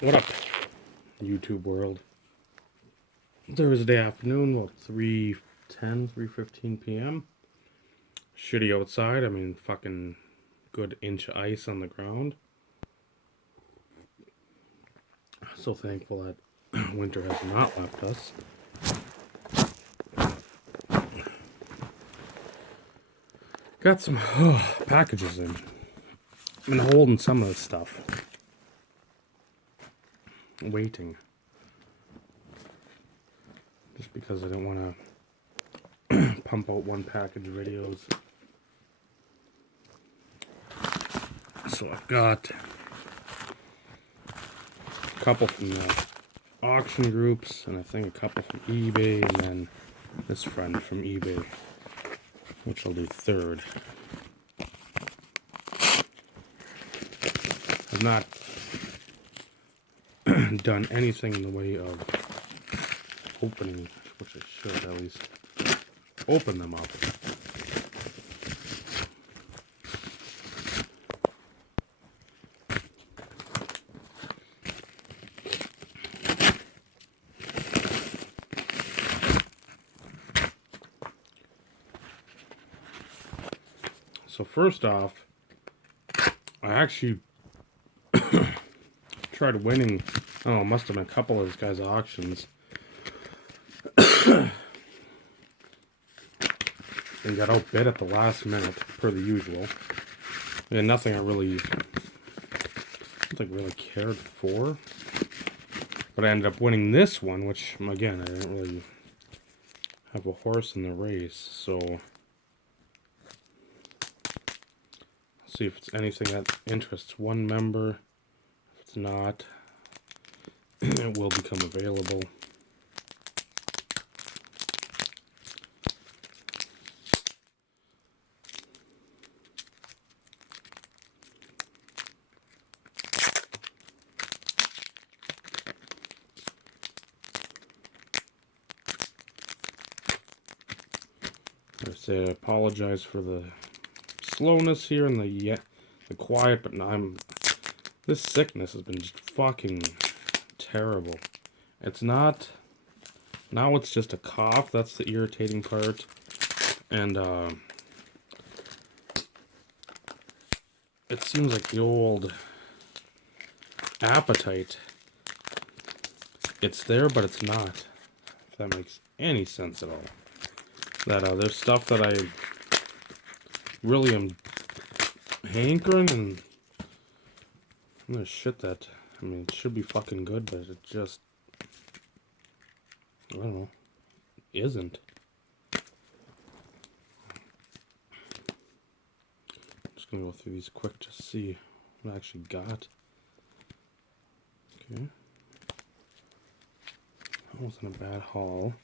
What up, YouTube world? Thursday afternoon, well, 3:15 p.m. Shitty outside. I mean, fucking good inch of ice on the ground. So thankful that winter has not left us. Got some packages in. I've been holding some of this stuff. Waiting. Just because I didn't want to pump out one package videos. So I've got a couple from the auction groups, and I think a couple from eBay, and then this friend from eBay, which I'll do third. I've not done anything in the way of opening, which I should at least open them up. So first off, I actually tried winning, it must have been a couple of this guy's auctions. And got outbid at the last minute, per the usual. And nothing I really cared for. But I ended up winning this one, which, again, I didn't really have a horse in the race, so see if it's anything that interests one member. If it's not, it will become available. I say I apologize for the slowness here and the quiet, but this sickness has been just fucking terrible. It's not, now it's just a cough, that's the irritating part, and it seems like the old appetite, it's there but it's not, if that makes any sense at all. That there's stuff that I really am hankering, and there's shit that, I mean, it should be fucking good, but it just, I don't know, isn't. I'm just gonna go through these quick to see what I actually got. Okay. That wasn't a bad haul.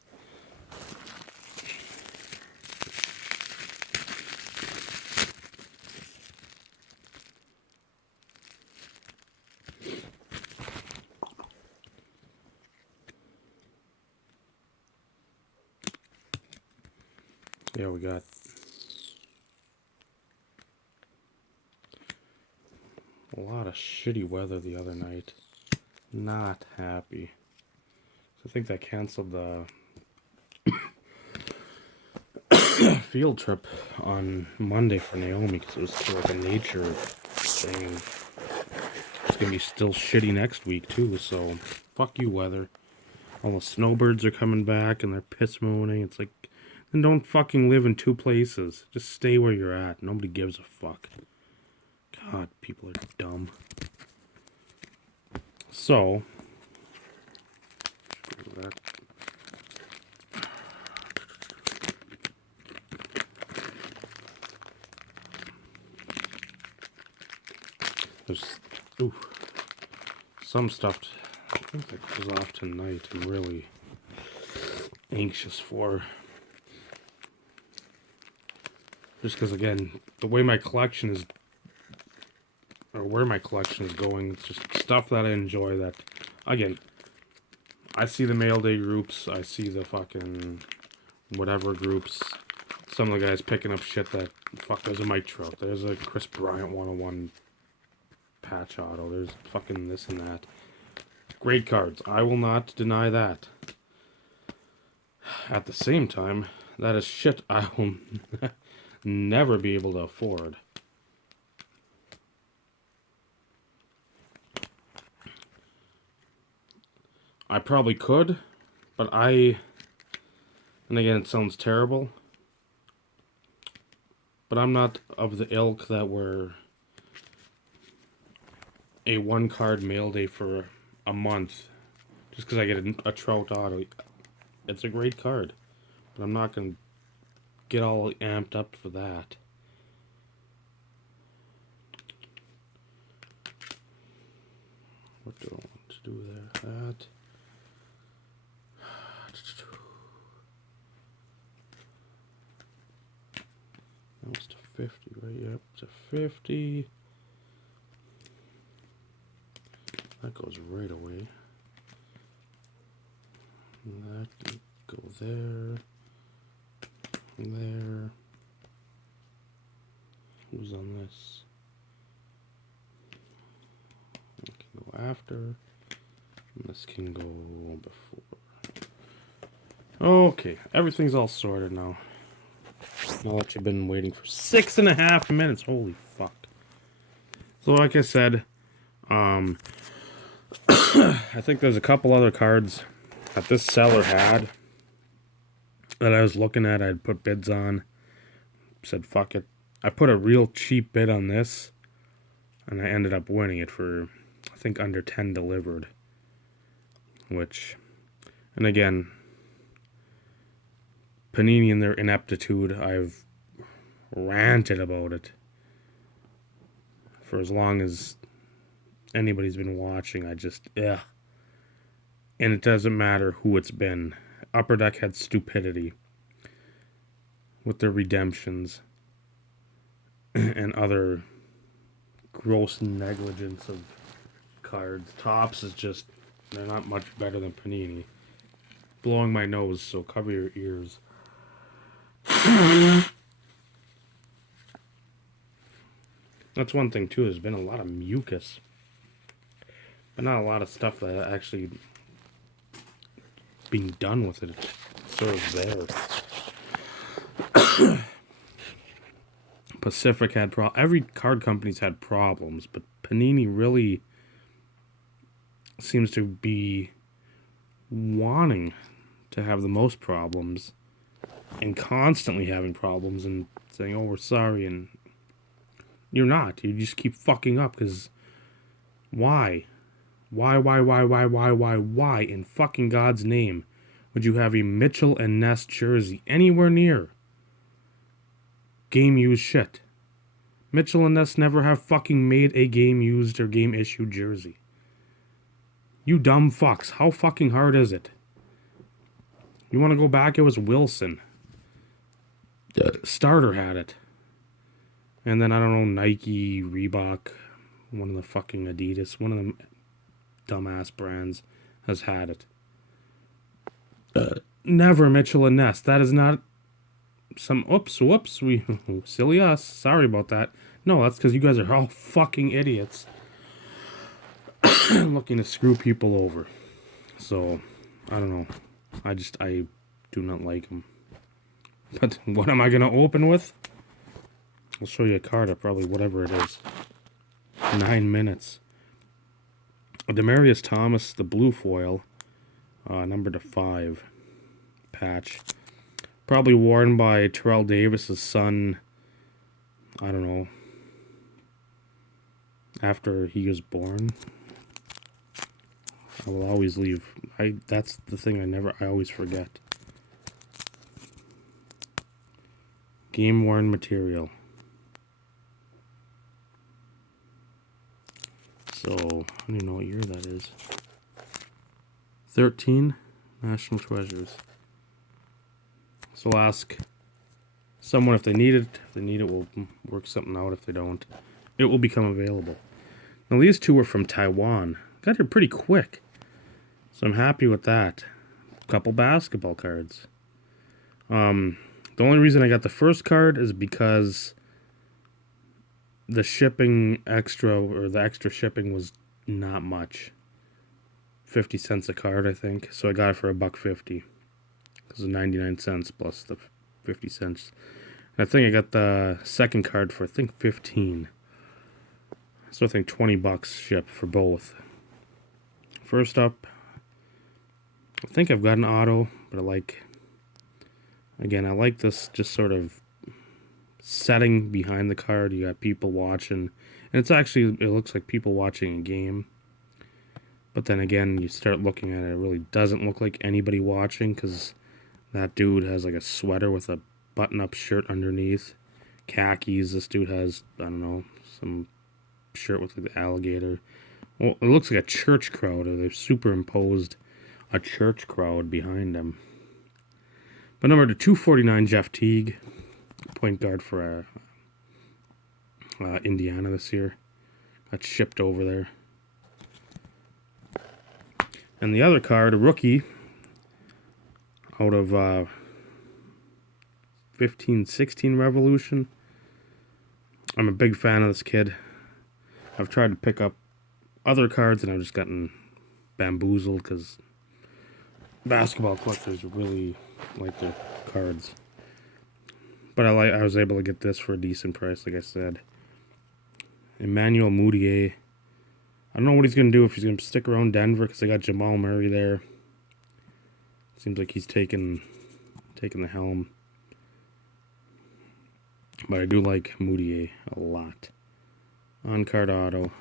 Yeah, we got a lot of shitty weather the other night. Not happy. So I think that canceled the field trip on Monday for Naomi because it was like a nature thing. It's gonna be still shitty next week too, so fuck you, weather. All the snowbirds are coming back and they're piss mooning. It's like, then don't fucking live in two places. Just stay where you're at. Nobody gives a fuck. God, people are dumb. So, there's some stuff I think that goes off tonight. I'm really anxious for. Just because, again, the way my collection is, or where my collection is going, it's just stuff that I enjoy that, again, I see the mail day groups, I see the fucking whatever groups, some of the guys picking up shit that, fuck, there's a Mike Trout, there's a Chris Bryant 101 patch auto, there's fucking this and that. Great cards. I will not deny that. At the same time, that is shit I will never be able to afford. I probably could, but and again, it sounds terrible, but I'm not of the ilk that were a one card mail day for a month just because I get a Trout auto. It's a great card, but I'm not going to get all amped up for that. What do I want to do there? That. That was to 50, right? Yep, to 50. That goes right away. And that can go there. There. Who's on this? That can go after. And this can go before. Okay, everything's all sorted now. Now that you've been waiting for 6.5 minutes. Holy fuck. So like I said, I think there's a couple other cards that this seller had that I was looking at. I'd put bids on. Said fuck it. I put a real cheap bid on this, and I ended up winning it for, I think, under 10 delivered. Which, and again, Panini and their ineptitude, I've ranted about it for as long as anybody's been watching. I just, ugh. And it doesn't matter who it's been. Upper Deck had stupidity with their redemptions and other gross negligence of cards. Topps is just, they're not much better than Panini. Blowing my nose, so cover your ears. That's one thing too, there's been a lot of mucus, but not a lot of stuff that actually being done with it. It's sort of there. Pacific had every card company's had problems, but Panini really seems to be wanting to have the most problems and constantly having problems and saying, oh, we're sorry, and you're not. You just keep fucking up, because why? Why in fucking God's name would you have a Mitchell and Ness jersey anywhere near game used shit? Mitchell and Ness never have fucking made a game used or game issued jersey. You dumb fucks. How fucking hard is it? You want to go back? It was Wilson. Starter had it. And then, I don't know, Nike, Reebok, one of the fucking Adidas, one of them dumbass brands has had it. Never Mitchell and Ness. That is not some whoops, we silly us. Sorry about that. No, that's because you guys are all fucking idiots looking to screw people over. So, I don't know. I do not like them. But what am I going to open with? I'll show you a card of probably whatever it is. 9 minutes. Demarius Thomas, the blue foil, number to 5 patch. Probably worn by Terrell Davis's son, I don't know, after he was born. I will always leave. That's the thing I always forget. Game worn material. So, I don't even know what year that is. 13 National Treasures. So I'll ask someone if they need it. If they need it, we'll work something out. If they don't, it will become available. Now, these two were from Taiwan. Got here pretty quick. So I'm happy with that. A couple basketball cards. The only reason I got the first card is because the shipping extra, or the extra shipping, was not much. 50 cents a card, I think. So I got it for $1.50. Because it's 99 cents plus the 50 cents. And I think I got the second card for, I think, 15. So I think $20 shipped for both. First up, I think I've got an auto, but I like this just sort of setting behind the card. You got people watching, and it looks like people watching a game. But then again, you start looking at it, it really doesn't look like anybody watching, because that dude has like a sweater with a button-up shirt underneath, khakis. This dude has, I don't know, some shirt with like the alligator. Well, it looks like a church crowd, or they've superimposed a church crowd behind him. But number 249, Jeff Teague, point guard for Indiana this year. Got shipped over there. And the other card, a rookie, out of 15-16 Revolution. I'm a big fan of this kid. I've tried to pick up other cards, and I've just gotten bamboozled, because basketball collectors really like their cards. But I was able to get this for a decent price, like I said. Emmanuel Mudiay. I don't know what he's going to do, if he's going to stick around Denver, because they got Jamal Murray there. Seems like he's taking the helm. But I do like Mudiay a lot. On-card auto.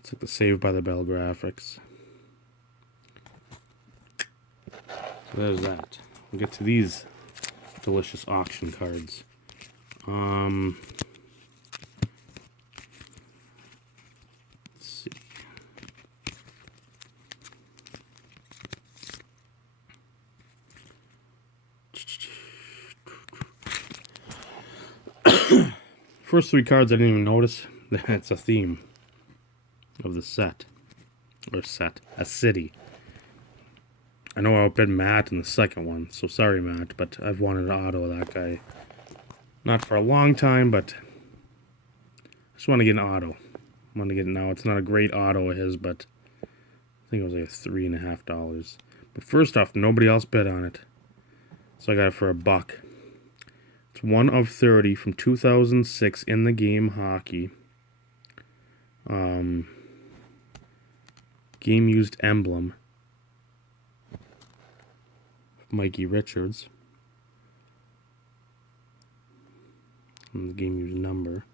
It's like the Saved by the Bell graphics. So there's that. We'll get to these delicious auction cards. Let's see. First three cards I didn't even notice. It's a theme of the set. A city. I know I outbid Matt in the second one, so sorry, Matt, but I've wanted an auto of that guy. Not for a long time, but I just want to get an auto. I want to get it now. It's not a great auto of his, but I think it was like $3.50. But first off, nobody else bid on it, so I got it for $1. It's 1 of 30 from 2006 in the game hockey. Game used emblem. Mikey Richards. And the game used number.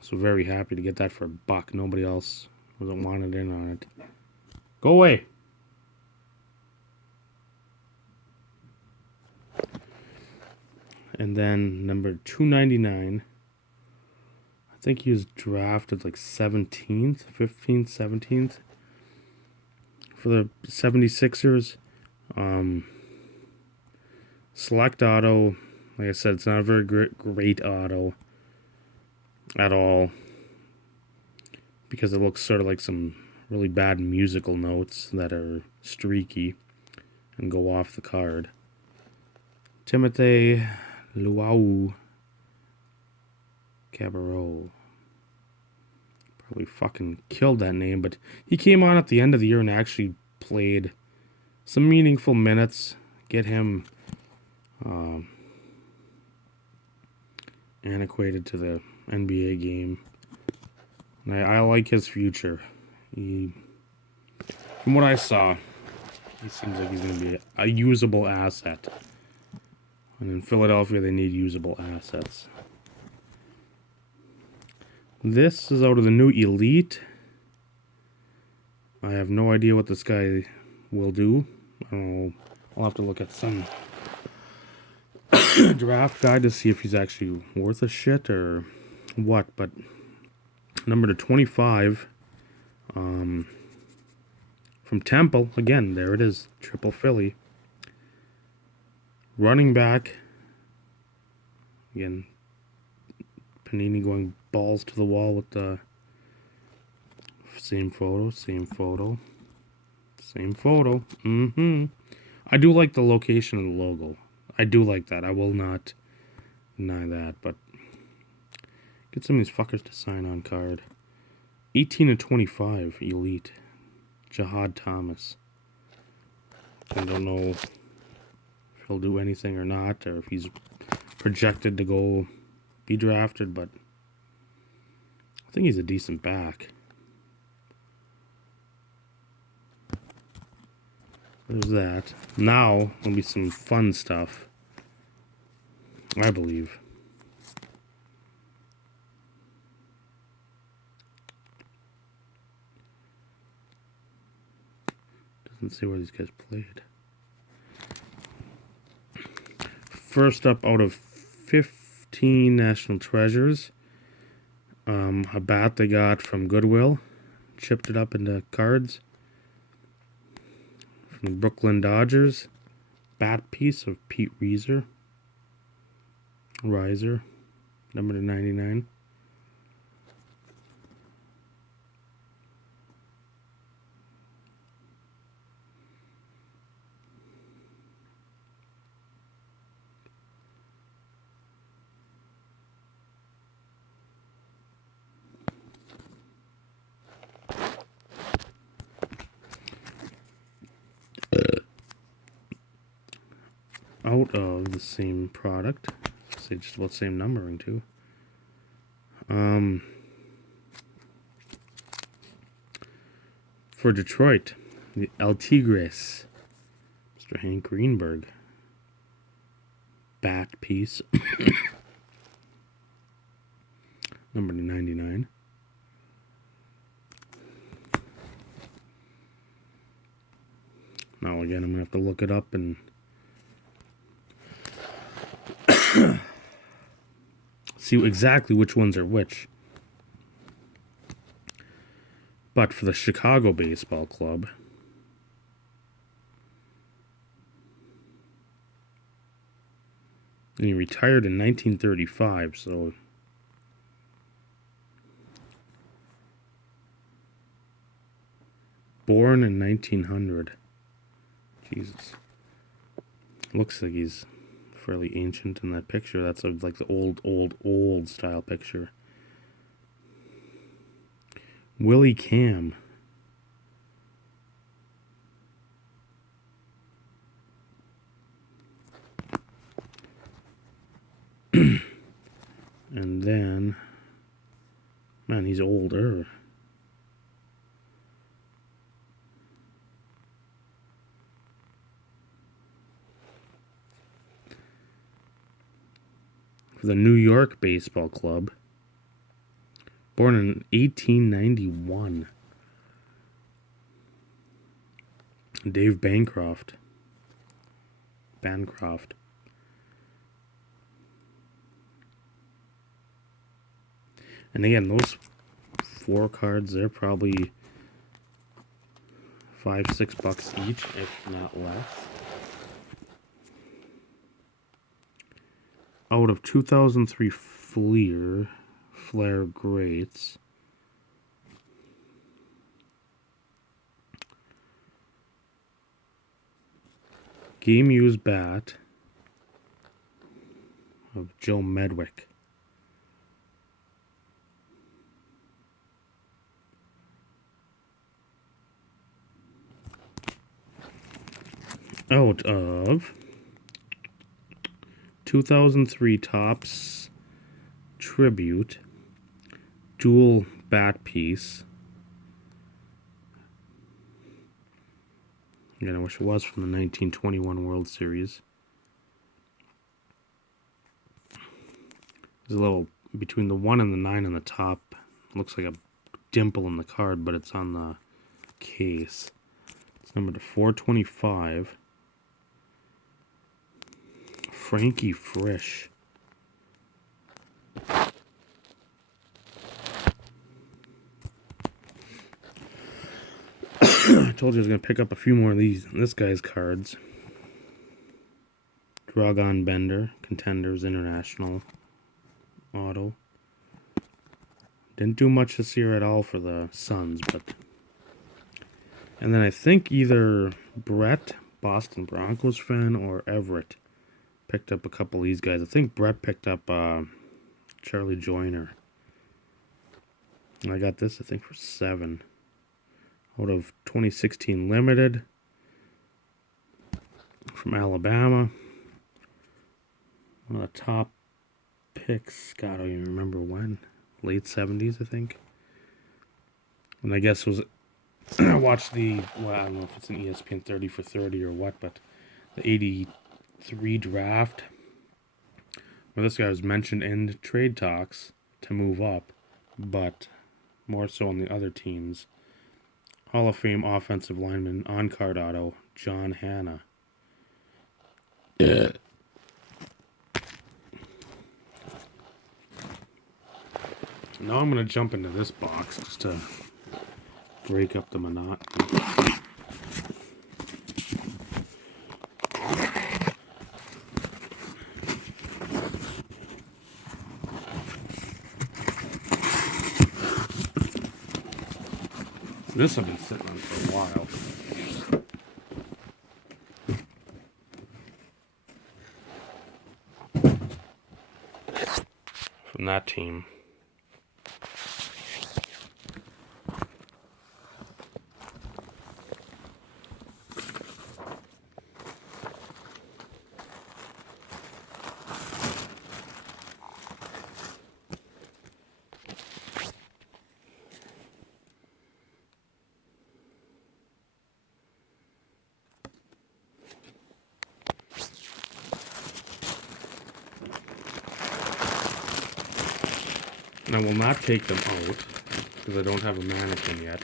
So very happy to get that for $1. Nobody else wasn't wanted in on it. Go away. And then number 299. I think he was drafted like 17th, 15th, 17th for the 76ers. Select auto. Like I said, it's not a very great auto at all, because it looks sort of like some really bad musical notes that are streaky and go off the card. Timothy Luau Cabarro. Probably fucking killed that name, but he came on at the end of the year and actually played some meaningful minutes. Get him antiquated to the NBA game. And I like his future. From what I saw, he seems like he's going to be a usable asset. And in Philadelphia, they need usable assets. This is out of the new Elite. I have no idea what this guy will do. I don't know. I'll have to look at some draft guide to see if he's actually worth a shit or what. But number 25 from Temple. Again, there it is. Triple Philly. Running back. Again, Panini going balls to the wall with the same photo. I do like the location of the logo. I do like that. I will not deny that. But get some of these fuckers to sign on card. 18/25 elite. Jahad Thomas. I don't know if he'll do anything or not, or if he's projected to go be drafted, but I think he's a decent back. There's that. Now, there'll be some fun stuff, I believe. Doesn't say where these guys played. First up, out of 15 National Treasures, a bat they got from Goodwill, chipped it up into cards. From the Brooklyn Dodgers, bat piece of Pete Riser, number to 99. Out of the same product, say just about the same numbering too. For Detroit, the El Tigres, Mr. Hank Greenberg, bat piece, number to 99. Now again, I'm gonna have to look it up and see exactly which ones are which. But for the Chicago Baseball Club, and he retired in 1935, so born in 1900. Jesus. Looks like he's fairly ancient in that picture. That's like the old style picture. Willie Cam. And then, man, he's older. For the New York Baseball Club, born in 1891, Dave Bancroft. And again, those 4 cards, they're probably $5-6 each, if not less. Out of 2003 Flair Greats, game used bat of Joe Medwick. Out of 2003 Topps Tribute dual bat piece. Again, I wish it was from the 1921 World Series. There's a little between the 1 and the 9 on the top. Looks like a dimple in the card, but it's on the case. It's numbered to 425. Frankie Frisch. I told you I was going to pick up a few more of this guy's cards. Dragon Bender, Contenders International auto. Didn't do much this year at all for the Suns, but... And then I think either Brett, Boston Broncos fan, or Everett picked up a couple of these guys. I think Brett picked up Charlie Joyner. And I got this, I think, for $7 out of 2016 Limited from Alabama. One of the top picks. God, I don't even remember when. Late 70s, I think. And I guess was I watched the, well, I don't know if it's an ESPN 30 for 30 or what, but the 83 draft, where this guy was mentioned in trade talks to move up, but more so on the other teams. Hall of Fame offensive lineman, on-card auto, John Hanna. Yeah. Now I'm going to jump into this box just to break up the monotony. This I've been sitting on for a while. From that team. And I will not take them out because I don't have a mannequin yet.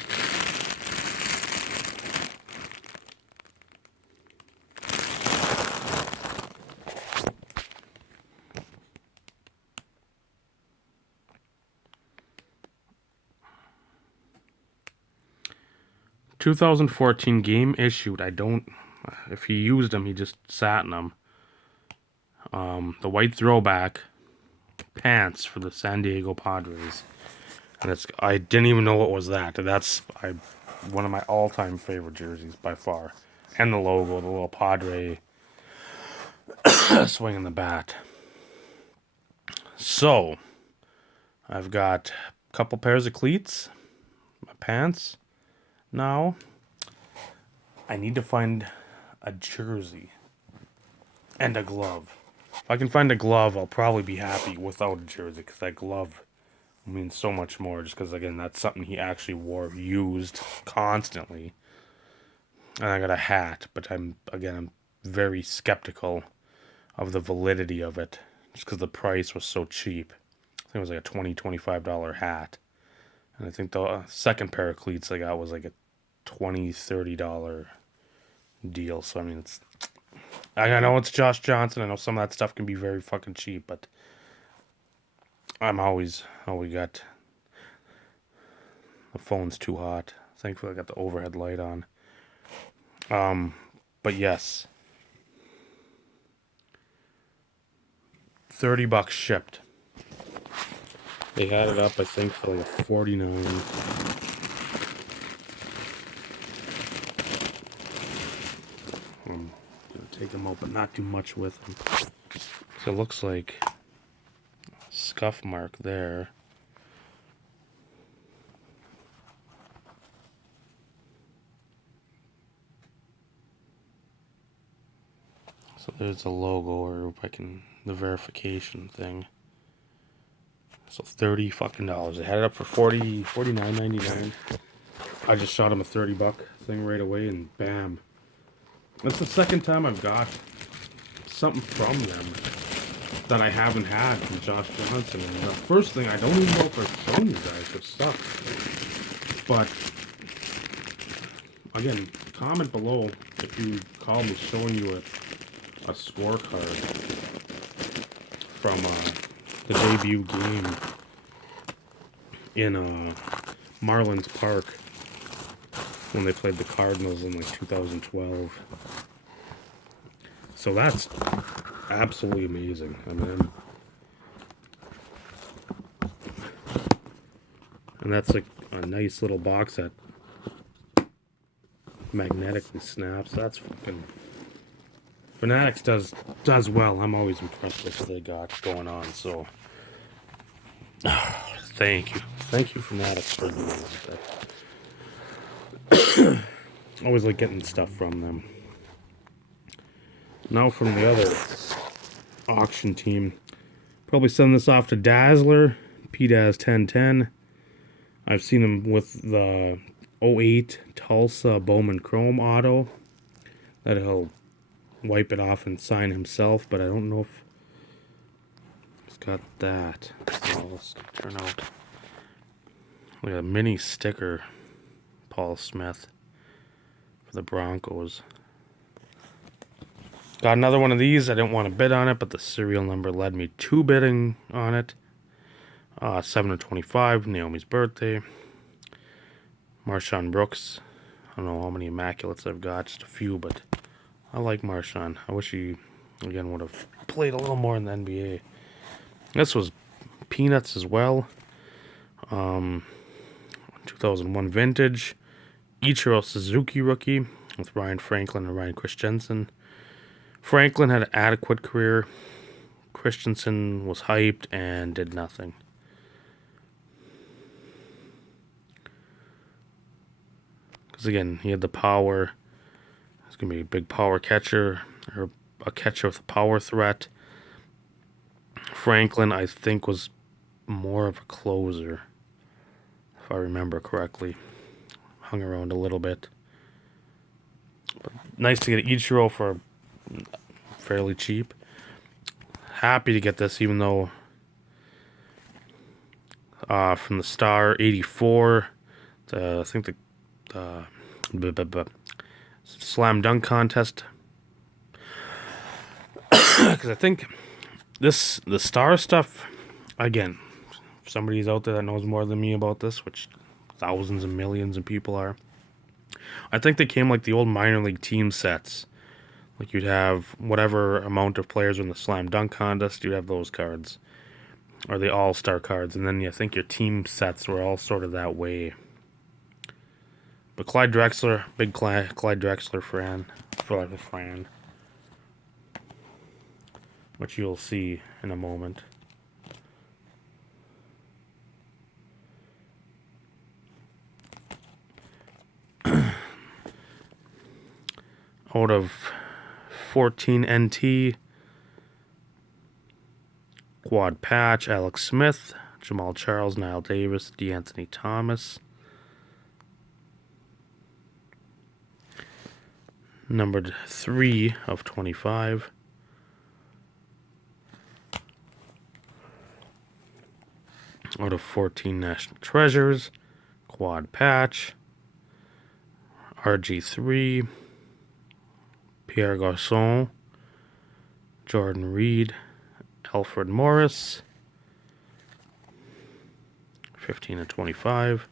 "2014 game issued." I don't. If he used them, he just sat in them. The white throwback pants for the San Diego Padres, and I didn't even know what was that. That's one of my all-time favorite jerseys by far, and the logo, the little Padre swinging the bat. So I've got a couple pairs of cleats, my pants. Now I need to find a jersey and a glove. If I can find a glove, I'll probably be happy without a jersey, because that glove means so much more, just because, again, that's something he actually used constantly. And I got a hat, but I'm very skeptical of the validity of it, just because the price was so cheap. I think it was like a $20, $25 hat. And I think the second pair of cleats I got was like a $20, $30 deal. So, I mean, I know it's Josh Johnson. I know some of that stuff can be very fucking cheap, but I'm always got the phone's too hot. Thankfully, I got the overhead light on. But yes, $30 shipped. They had it up, I think, for like $49. I'm gonna take them out, but not do much with them. So it looks like a scuff mark there. So there's the logo, or if I can, the verification thing. So $30 fucking dollars. They had it up for $49.99. I just shot him a $30 thing right away, and bam. That's the second time I've got something from them that I haven't had from Josh Johnson. And the first thing, I don't even know if I've shown you guys this stuff. But again, comment below if you call me showing you a scorecard from the debut game in Marlins Park when they played the Cardinals in like 2012. So that's absolutely amazing. I mean, and that's like a nice little box that magnetically snaps. That's fucking Fanatics does well. I'm always impressed with what they got going on. So thank you. Thank you, Fanatics, for doing that. Always like getting stuff from them. Now from the other auction team. Probably send this off to Dazzler, PDAZ 1010. I've seen him with the 08 Tulsa Bowman Chrome auto. That he'll wipe it off and sign himself, but I don't know if he's got that. So let's turn out. We got a mini sticker, Paul Smith, for the Broncos. Got another one of these. I didn't want to bid on it, but the serial number led me to bidding on it. 7/25, Naomi's birthday. Marshawn Brooks. I don't know how many Immaculates I've got, just a few, but I like Marshawn. I wish he, again, would have played a little more in the NBA. This was Peanuts as well. 2001 vintage. Ichiro Suzuki rookie with Ryan Franklin and Ryan Christensen. Franklin had an adequate career. Christensen was hyped and did nothing. Because again, he had the power. He's going to be a big power catcher, or a catcher with a power threat. Franklin, I think, was more of a closer, if I remember correctly. Hung around a little bit. But nice to get Ichiro for fairly cheap. Happy to get this, even though from the Star 84, I think the Slam Dunk contest. Because I think the Star stuff, again, if somebody's out there that knows more than me about this, which thousands and millions of people are, I think they came like the old minor league team sets. Like you'd have whatever amount of players in the Slam Dunk contest, you'd have those cards. Or the All-Star cards. And then I think your team sets were all sort of that way. But Clyde Drexler, big Clyde Drexler fan. Which you'll see in a moment. Out of 14 NT, quad patch, Alex Smith, Jamal Charles, Niall Davis, DeAnthony Thomas. Numbered 3 of 25. Out of 14 National Treasures, quad patch, RG3, Pierre Garçon, Jordan Reed, Alfred Morris, 15 of 25.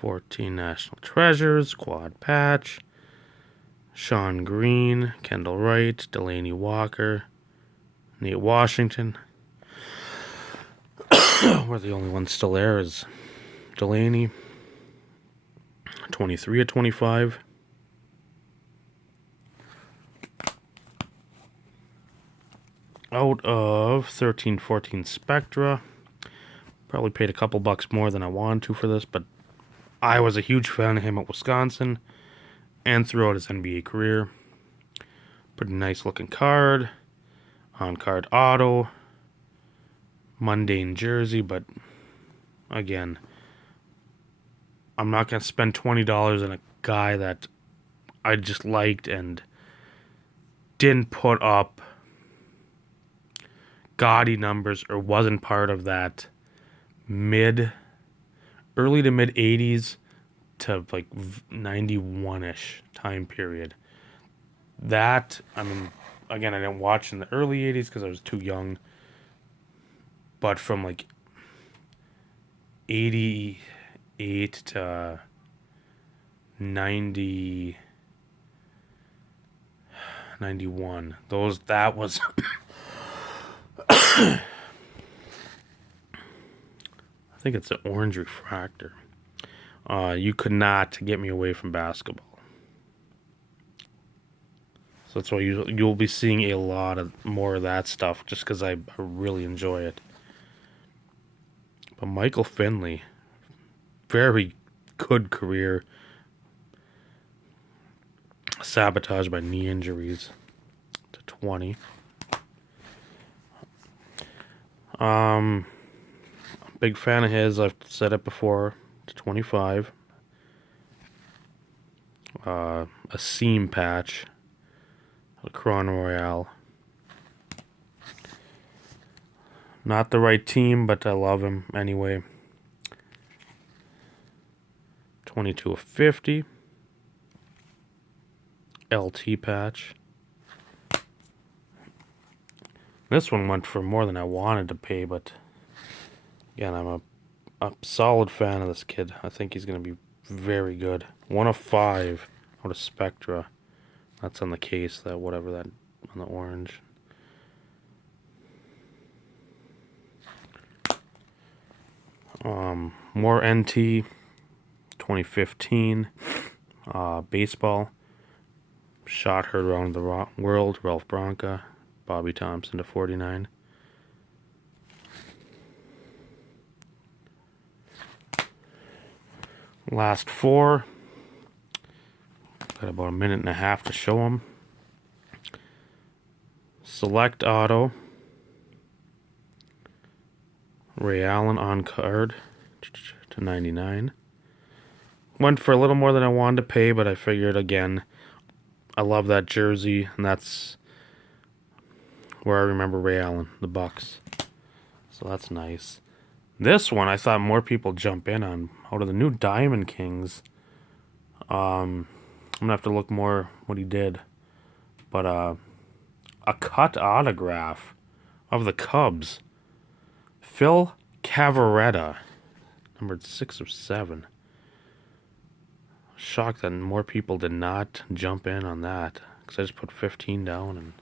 $14 National Treasures, quad patch, Sean Green, Kendall Wright, Delaney Walker, Nate Washington. We're the only one still there is Delaney. 23 of 25. Out of 13-14 Spectra. Probably paid a couple bucks more than I wanted to for this, but I was a huge fan of him at Wisconsin and throughout his NBA career. Pretty nice looking card. On card auto. Mundane jersey, but again, I'm not going to spend $20 on a guy that I just liked and didn't put up gaudy numbers or wasn't part of that early to mid 80s to like 91-ish time period. That, I mean, again, I didn't watch in the early 80s because I was too young. But from like 88 to 90, 91, that was I think it's an orange refractor. You could not get me away from basketball. So that's why you'll be seeing a lot of more of that stuff, just because I really enjoy it. But Michael Finley, very good career, sabotaged by knee injuries to 20. Big fan of his. I've said it before. To 25. A seam patch. A Crown Royale. Not the right team, but I love him anyway. 22 of 50. LT patch. This one went for more than I wanted to pay, but again, I'm a solid fan of this kid. I think he's going to be very good. 1 of 5 out of Spectra. That's on the case, that whatever that on the orange. More NT 2015 baseball. Shot heard around the world. Ralph Branca, Bobby Thompson to 49. Last 4. Got about a minute and a half to show them. Select auto. Ray Allen on card to 99. Went for a little more than I wanted to pay, but I figured again, I love that jersey, and that's where I remember Ray Allen, the Bucks. So that's nice. This one I thought more people jump in on. Out of the new Diamond Kings, I'm gonna have to look more what he did, but a cut autograph of the Cubs. Phil Cavaretta, numbered 6 of 7. Shocked that more people did not jump in on that, because I just put 15 down. And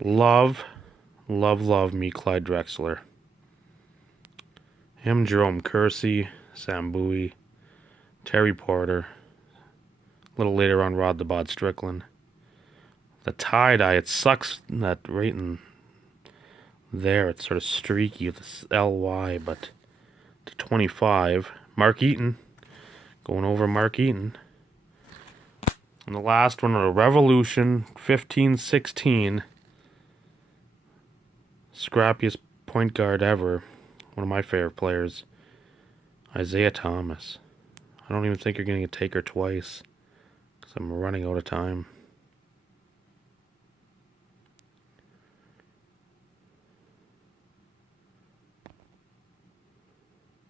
love me Clyde Drexler. Him, Jerome Kersey, Sam Bowie, Terry Porter. A little later on, Rod the Bod Strickland. The tie-dye, it sucks that right in there, it's sort of streaky with this LY, but to 25. Mark Eaton. Going over Mark Eaton. And the last one, a Revolution 15-16. Scrappiest point guard ever. One of my favorite players. Isaiah Thomas. I don't even think you're getting a taker twice, because I'm running out of time.